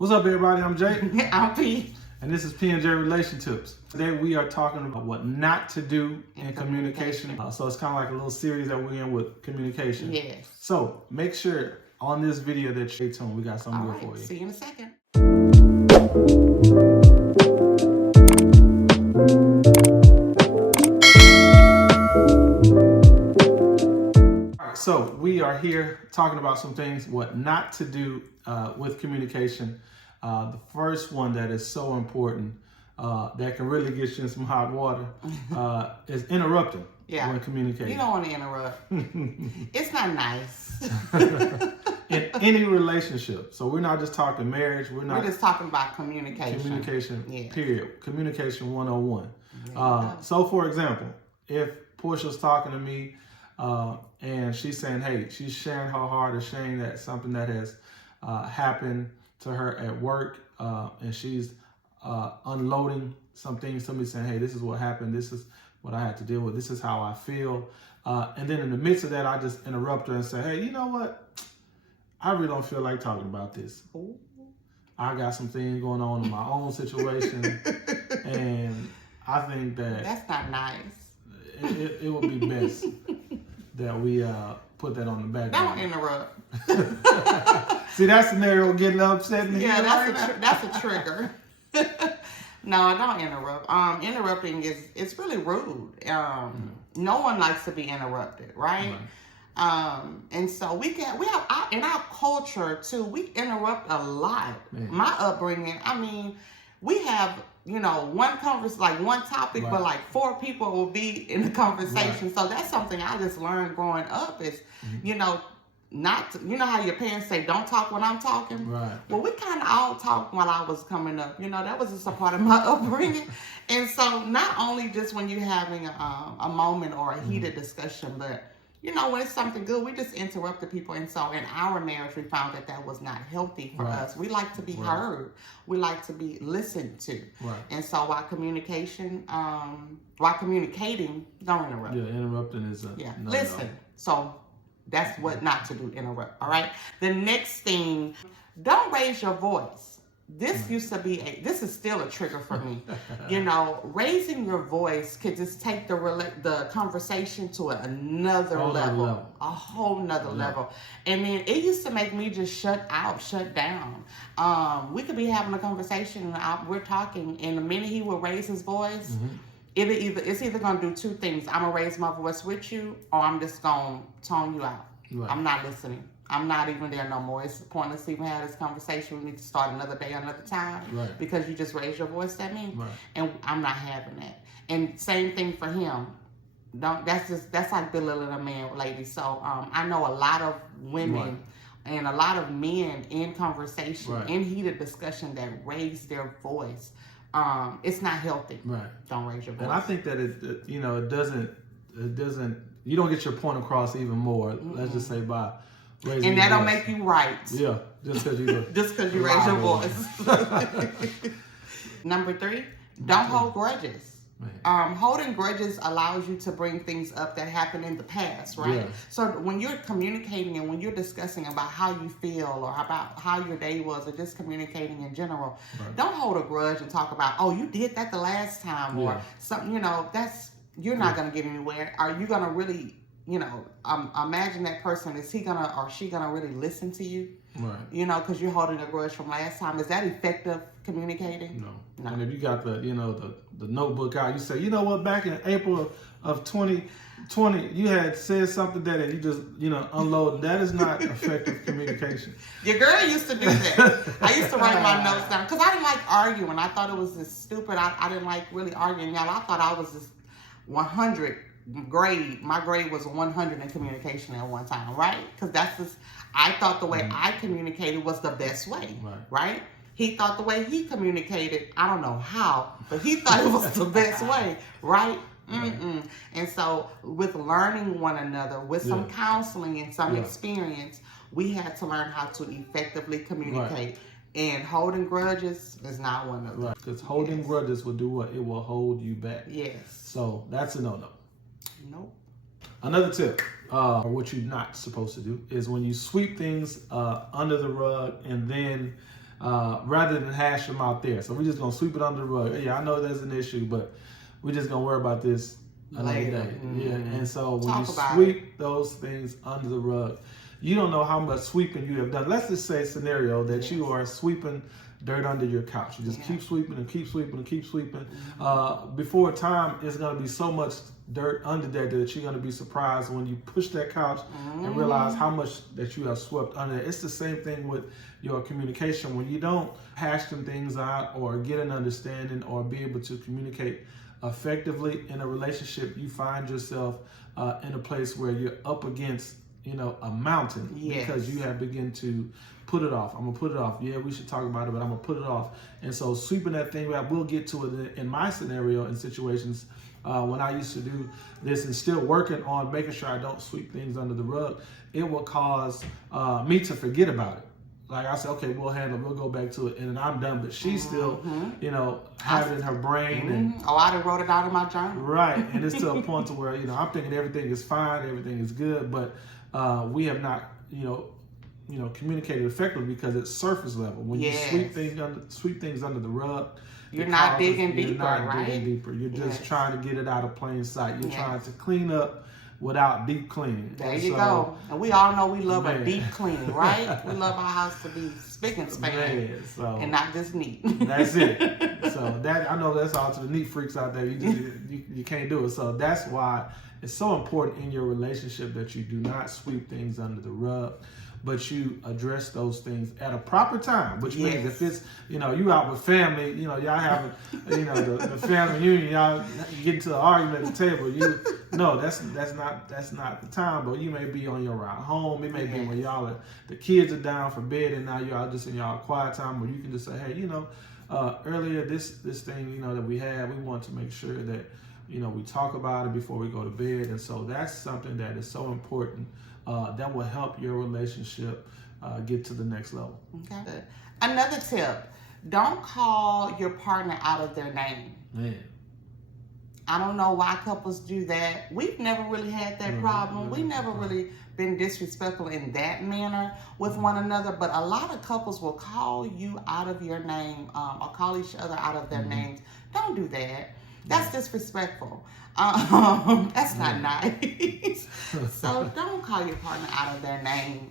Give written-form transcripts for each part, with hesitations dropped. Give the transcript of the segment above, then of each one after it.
What's up, everybody? I'm Jay. I'm P. And this is P&J Relationships. Today we are talking about what not to do in communication. So it's kind of like a little series that we're in with communication. Yes. So make sure on this video that you stay tuned. We got something good for you. See you in a second. All right, so we are here talking about some things, what not to do with communication. The first one that is so important, that can really get you in some hot water, is interrupting when communicating. You don't want to interrupt. It's not nice. In any relationship. So we're not just talking marriage. We're just talking about communication. Communication, yes. Period. Communication 101. So for example, if Portia's talking to me and she's saying, hey, she's sharing her heart or sharing that something that has happened to her at work, and she's unloading some things to me, saying, hey, this is what happened, this is what I had to deal with, this is how I feel. And then in the midst of that, I just interrupt her and say, hey, you know what? I really don't feel like talking about this. Ooh. I got some things going on in my own situation, and I think that that's not nice. It would be best that we put that on the back. Don't interrupt. See, that scenario getting upset in here. Yeah, that's a trigger. No, don't interrupt. Interrupting it's really rude. No one likes to be interrupted, right? And so we have in our culture too, we interrupt a lot. My upbringing, I mean, we have, one topic, but like 4 people will be in the conversation. So that's something I just learned growing up is, not to, how your parents say, don't talk when I'm talking. Right. Well, we kind of all talked while I was coming up. That was just a part of my upbringing. And so not only just when you're having a moment or a heated discussion, but when it's something good, we just interrupt the people. And so in our marriage, we found that was not healthy for us. We like to be heard. We like to be listened to. Right. And so while communicating, don't interrupt. Yeah, interrupting is listen. So that's what not to do, interrupt. All right. The next thing, don't raise your voice. This used to be this is still a trigger for me. Raising your voice could just take the conversation to another level, a whole nother level. And then it used to make me just shut down. We could be having a conversation and we're talking, and the minute he would raise his voice, it's either going to do 2 things. I'm going to raise my voice with you, or I'm just going to tone you out. Right. I'm not listening. I'm not even there no more. It's pointless to even have this conversation. We need to start another day, another time. Right. Because you just raised your voice at me. Right. And I'm not having that. And same thing for him. That's like belittling a man, ladies. So I know a lot of women and a lot of men in conversation, in heated discussion, that raise their voice. It's not healthy. Right. Don't raise your voice. And I think that it doesn't. You don't get your point across even more. Let's just say by raising. And that don't make you right. Yeah, just because you raise your voice. Number 3, don't hold grudges. Holding grudges allows you to bring things up that happened in the past, right? Yeah. So when you're communicating and when you're discussing about how you feel or about how your day was or just communicating in general, don't hold a grudge and talk about, oh, you did that the last time or something, you're not going to get anywhere. Are you going to really, imagine that person, is he going to or she going to really listen to you? Right. Because you're holding a grudge from last time. Is that effective communicating? No. And if you got the notebook out, you say, you know what, back in April of 2020, you had said something that and you just, unload. That is not effective communication. Your girl used to do that. I used to write my notes down because I didn't like arguing. I thought it was just stupid. I didn't like really arguing. Y'all, I thought I was just 100 grade. My grade was 100 in communication at one time, right? Because that's just, I thought the way I communicated was the best way, right? He thought the way he communicated, I don't know how, but he thought it was the best way, right? And so with learning one another, with some counseling and some experience, we had to learn how to effectively communicate. And holding grudges is not one of them. Right, because holding grudges will do what? It will hold you back. Yes. So that's a no-no. Nope. Another tip, or what you're not supposed to do, is when you sweep things under the rug and then rather than hash them out there. So we're just gonna sweep it under the rug. Yeah, I know there's an issue, but we're just gonna worry about this another day. Mm-hmm. Yeah, and so when you sweep those things under the rug, you don't know how much sweeping you have done. Let's just say scenario that you are sweeping dirt under your couch. You just keep sweeping and keep sweeping and keep sweeping. Before time, it's going to be so much dirt under there that you're going to be surprised when you push that couch and realize how much that you have swept under there. It's the same thing with your communication. When you don't hash them things out or get an understanding or be able to communicate effectively in a relationship, you find yourself in a place where you're up against a mountain because you have begun to put it off. I'm gonna put it off. Yeah, we should talk about it, but I'm gonna put it off. And so sweeping that thing back, we'll get to it in my scenario in situations when I used to do this and still working on making sure I don't sweep things under the rug. It will cause me to forget about it. Like I said, okay, we'll go back to it, and then I'm done. But she's still, having it in her brain. And I done wrote it out in my journal. Right, and it's to a point to where I'm thinking everything is fine, everything is good, but we have not, communicated effectively because it's surface level. When you sweep things under the rug, you're not digging deeper, right? Digging deeper. You're just trying to get it out of plain sight. You're trying to clean up without deep cleaning. There you go. And we all know we love a deep clean, right? We love our house to be spick and span and not just neat. That's it. So that I know that's all to the neat freaks out there. You can't do it. So that's why it's so important in your relationship that you do not sweep things under the rug, but you address those things at a proper time. Which means if it's, you out with family, y'all having, the family reunion, y'all get into an argument at the table. That's not the time. But you may be on your ride home. It may be when the kids are down for bed, and now y'all just in y'all quiet time where you can just say, hey, earlier this thing, that we had, we want to make sure that, we talk about it before we go to bed. And so that's something that is so important. That will help your relationship get to the next level. Okay. Good. Another tip, don't call your partner out of their name. Man. I don't know why couples do that. We've never really had that problem. We've never really been disrespectful in that manner with one another, but a lot of couples will call you out of your name or call each other out of their names. Don't do that. That's disrespectful. That's not nice. So don't call your partner out of their name.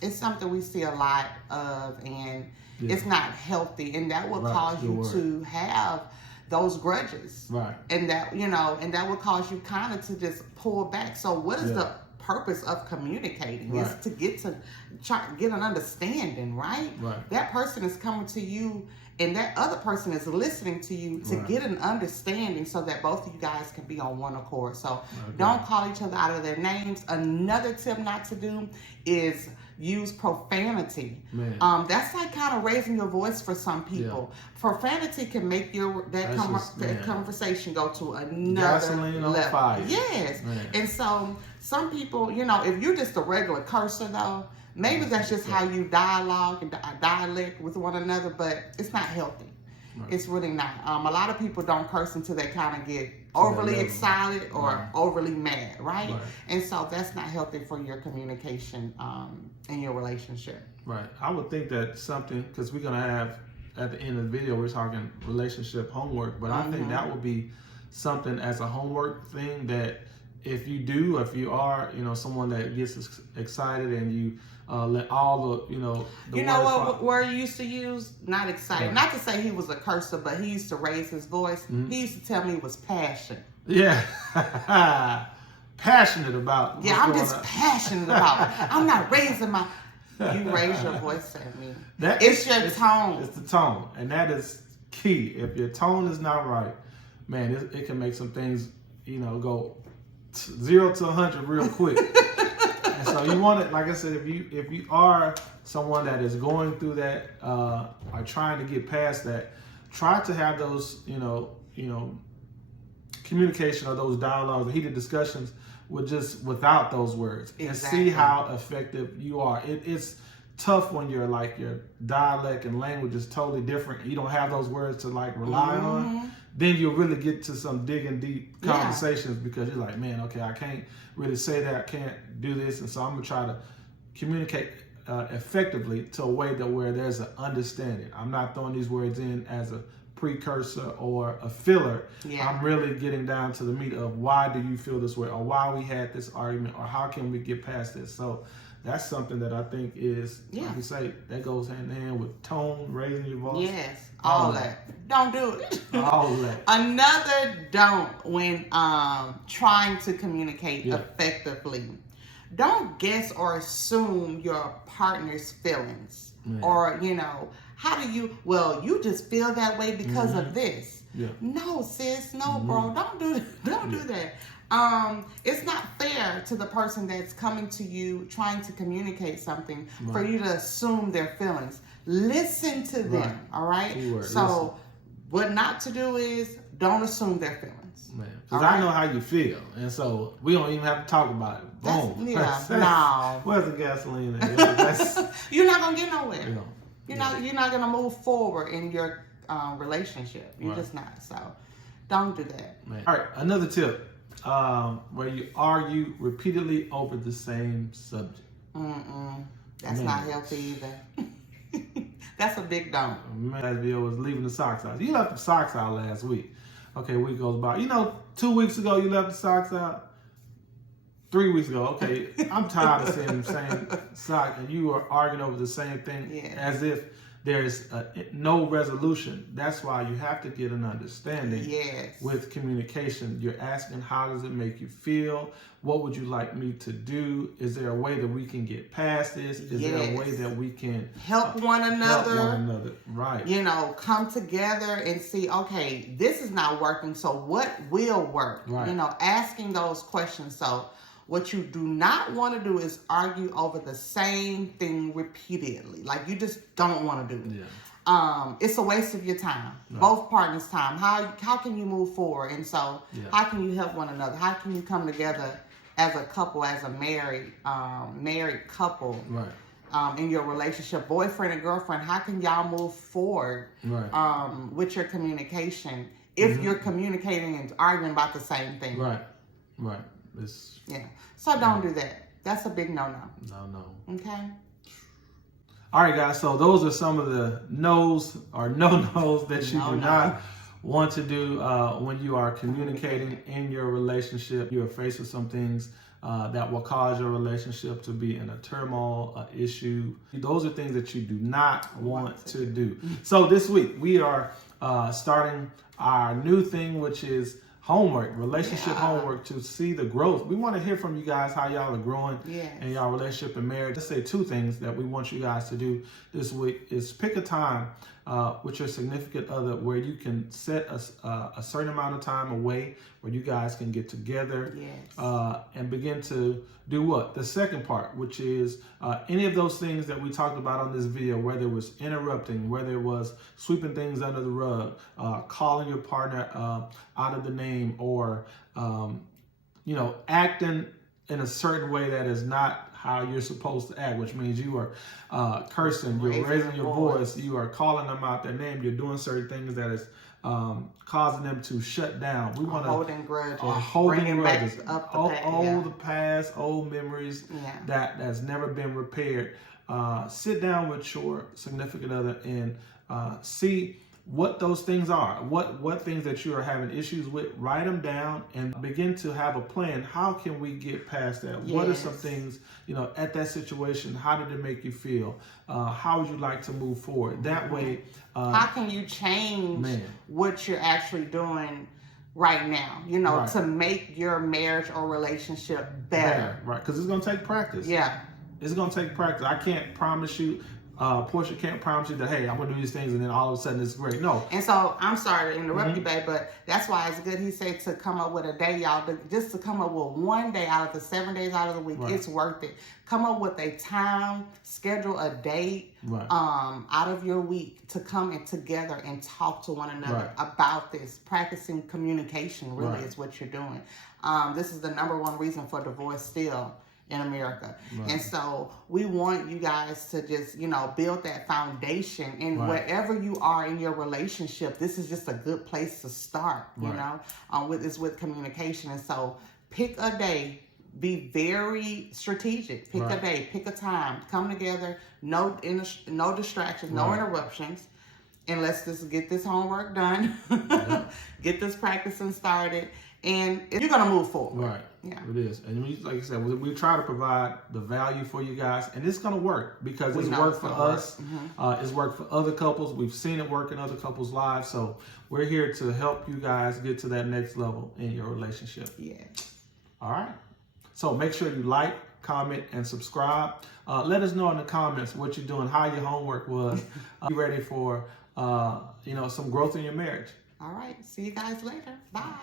It's something we see a lot of, and it's not healthy, and that will cause you to have those grudges. Right. And that, and that will cause you kind of to just pull back. So what is the purpose of communicating? Is to get an understanding, right? That person is coming to you, and that other person is listening to you to get an understanding so that both of you guys can be on one accord. So don't call each other out of their names. Another tip not to do is use profanity. That's like kind of raising your voice for some people. Profanity can make that conversation go to another level. Fire. Yes. And so some people, if you're just a regular cursor though, maybe that's just how you dialogue and dialect with one another, but it's not healthy. It's really not. A lot of people don't curse until they kind of get overly excited or overly mad, right? And so that's not healthy for your communication in your relationship. Right. I would think that something, because we're going to have, at the end of the video, we're talking relationship homework, but I think that would be something as a homework thing that if you are, someone that gets excited and you let all the what word you used to use? Not excited. Not to say he was a cursor, but he used to raise his voice. He used to tell me it was passion. Yeah. Passionate about. Yeah, I'm just passionate about it. I'm not raising my. You raise your voice at me. It's your tone. It's the tone, and that is key. If your tone is not right, man, it can make some things, go 0 to 100 real quick. And so you want it, like I said, if you are someone that is going through that, are trying to get past that, try to have those, communication or those dialogues, or heated discussions without those words, and see how effective you are. It's tough when your dialect and language is totally different. You don't have those words to rely on. Then you'll really get to some digging deep conversations because you're like, man, okay, I can't really say that. I can't do this. And so I'm going to try to communicate effectively to a way that where there's an understanding. I'm not throwing these words in as a precursor or a filler. Yeah. I'm really getting down to the meat of why do you feel this way, or why we had this argument, or how can we get past this. So that's something that I think is, like you say, that goes hand in hand with tone, raising your voice. Yes, all that. Don't do it. All that. Another don't when trying to communicate effectively. Don't guess or assume your partner's feelings. Or, you know, how do you, well, you just feel that way because of this. Yeah. No, sis, no, bro, don't do that. It's not fair to the person that's coming to you trying to communicate something for you to assume their feelings. Listen to them, all right? So what not to do is don't assume their feelings. Because I know how you feel, and so we don't even have to talk about it. Boom. No. Where's the gasoline at? You're not gonna get nowhere. You know, you're not gonna move forward in your relationship. You're just not. So don't do that. All right, another tip. Where you argue repeatedly over the same subject. That's not healthy either. That's a big don't. Last video was leaving the socks out. You left the socks out last week. Okay, week goes by. You know, 2 weeks ago you left the socks out. 3 weeks ago. Okay, I'm tired of seeing the same sock, and you are arguing over the same thing as if there's no resolution. That's why you have to get an understanding with communication. You're asking, how does it make you feel? What would you like me to do? Is there a way that we can get past this? Is there a way that we can help one another? Help one another, right. You know, come together and see, okay, this is not working, so what will work? Right. You know, asking those questions. So what you do not want to do is argue over the same thing repeatedly. Like, you just don't want to do it. It's a waste of your time, both partners' time. How can you move forward? And so how can you help one another? How can you come together as a couple, as a married couple in your relationship, boyfriend and girlfriend? How can y'all move forward with your communication if you're communicating and arguing about the same thing? Right. So don't do that. That's a big no. Okay. All right, guys. So those are some of the no's or no-nos that you do not want to do when you are communicating in your relationship. You are faced with some things that will cause your relationship to be in a turmoil, an issue. Those are things that you do not want to do. So this week we are starting our new thing, which is homework, relationship homework, to see the growth. We want to hear from you guys how y'all are growing in y'all relationship and marriage. Let's say 2 things that we want you guys to do this week is pick a time with your significant other where you can set a certain amount of time away where you guys can get together and begin to do what? The second part, which is any of those things that we talked about on this video, whether it was interrupting, whether it was sweeping things under the rug, calling your partner out of the name, or you know, acting in a certain way that is not how you're supposed to act, which means you are cursing, you're raising your voice, you are calling them out their name, you're doing certain things that is causing them to shut down. We want to holding grudges, holding grudges, up the past, old memories that's never been repaired. Sit down with your significant other and see what those things are, what things that you are having issues with. Write them down and begin to have a plan. How can we get past that? What are some things, you know, at that situation? How did it make you feel? How would you like to move forward? That way, how can you change what you're actually doing right now, you know, to make your marriage or relationship better. Right, because it's going to take practice. It's going to take practice. I can't promise you, Portia can't promise you that, hey, I'm going to do these things and then all of a sudden it's great. No. And so, I'm sorry to interrupt you, babe, but that's why it's good, he said, to come up with a day, y'all, just to come up with one day out of the 7 days out of the week. It's worth it. Come up with a time, schedule a date out of your week to come in together and talk to one another about this. Practicing communication really is what you're doing. This is the #1 reason for divorce still in America. And so we want you guys to just, you know, build that foundation, and wherever you are in your relationship, this is just a good place to start, you know, with communication. And so pick a day be very strategic. Pick a day, pick a time, come together, no distractions, no interruptions, and let's just get this homework done, get this practicing started, and you're going to move forward. Right. Yeah. It is. And like I said, we try to provide the value for you guys, and it's going to work because it's worked for us. It's worked for other couples. We've seen it work in other couples' lives. So we're here to help you guys get to that next level in your relationship. Yeah. All right. So make sure you like, comment, and subscribe. Let us know in the comments what you're doing, how your homework was. Be ready for some growth in your marriage. All right. See you guys later. Bye.